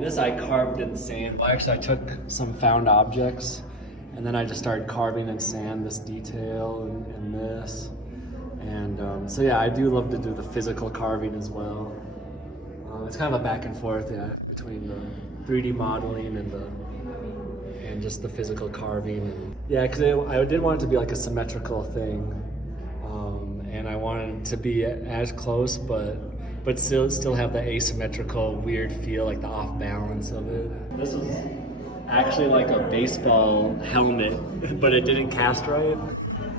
And this I carved in sand. Well, actually, I took some found objects, and then I just started carving in sand this detail and this. And so yeah, I do love to do the physical carving as well. It's kind of a back and forth, yeah, between the 3D modeling and just the physical carving. And yeah, because I did want it to be like a symmetrical thing, and I wanted it to be as close, but still have the asymmetrical weird feel, like the off balance of it. This was actually like a baseball helmet, but it didn't cast right.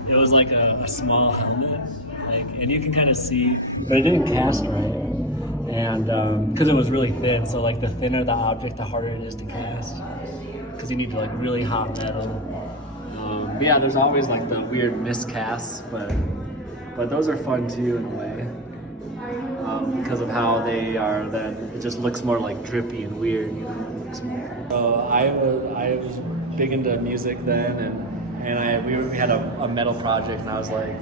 It was like a small helmet, like, and you can kind of see, but it didn't cast right, and because it was really thin. So like the thinner the object, the harder it is to cast, because you need to like really hot metal. But yeah, there's always like the weird miscasts, but those are fun too in a way. Because of how they are, then it just looks more like drippy and weird, you know. It looks more. So I was big into music then, and we had a metal project, and I was like,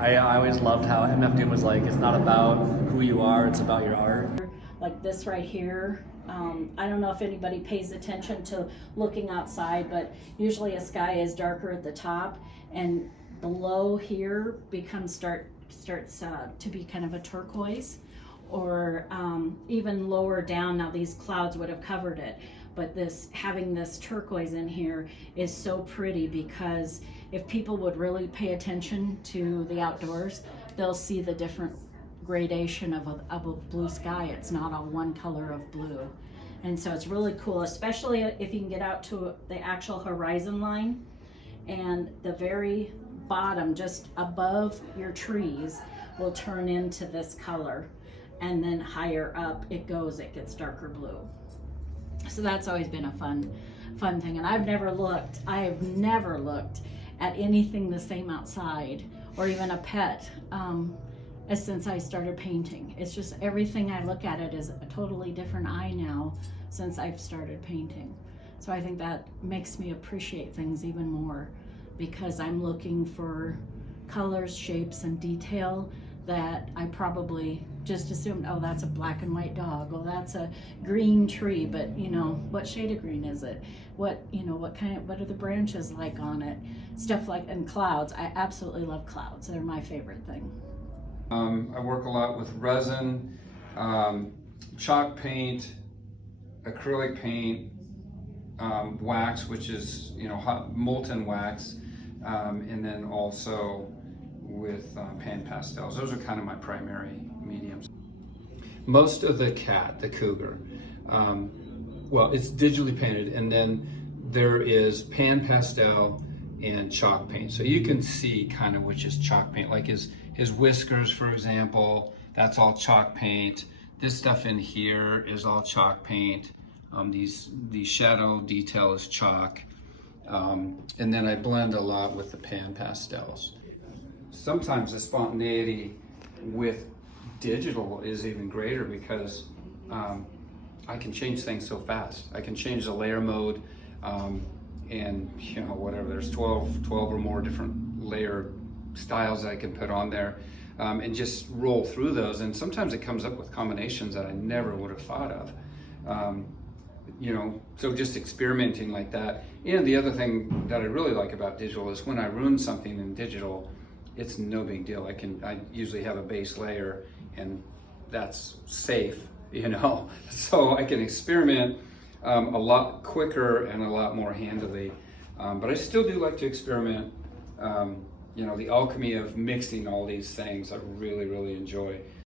I always loved how MF Doom was like, it's not about who you are, it's about your art. Like this right here. I don't know if anybody pays attention to looking outside, but usually a sky is darker at the top, and below here starts to be kind of a turquoise, or even lower down. Now these clouds would have covered it, but having this turquoise in here is so pretty, because if people would really pay attention to the outdoors, they'll see the different gradation of a blue sky. It's not all one color of blue. And so it's really cool, especially if you can get out to the actual horizon line, and the very bottom, just above your trees, will turn into this color, and then higher up it gets darker blue. So that's always been a fun thing. And I've never looked at anything the same outside, or even a pet, as since I started painting. It's just everything I look at it is a totally different eye now since I've started painting. So I think that makes me appreciate things even more, because I'm looking for colors, shapes, and detail that I probably just assumed, oh, that's a black and white dog, oh, that's a green tree, but you know, what shade of green is it? What are the branches like on it? Stuff like, and clouds. I absolutely love clouds. They're my favorite thing. I work a lot with resin, chalk paint, acrylic paint, wax, which is, you know, hot molten wax, and then also with pan pastels. Those are kind of my primary mediums. Most of the cat, the cougar, well, it's digitally painted, and then there is pan pastel and chalk paint. So you can see kind of which is chalk paint, like his whiskers, for example, that's all chalk paint. This stuff in here is all chalk paint. The shadow detail is chalk. And then I blend a lot with the pan pastels. Sometimes the spontaneity with digital is even greater, because I can change things so fast. I can change the layer mode, and you know, whatever, there's 12 or more different layer styles I can put on there, and just roll through those. And sometimes it comes up with combinations that I never would have thought of. You know, so just experimenting like that. And the other thing that I really like about digital is when I ruin something in digital, it's no big deal. I usually have a base layer, and that's safe, you know, so I can experiment a lot quicker and a lot more handily. But I still do like to experiment. You know, the alchemy of mixing all these things I really, really enjoy.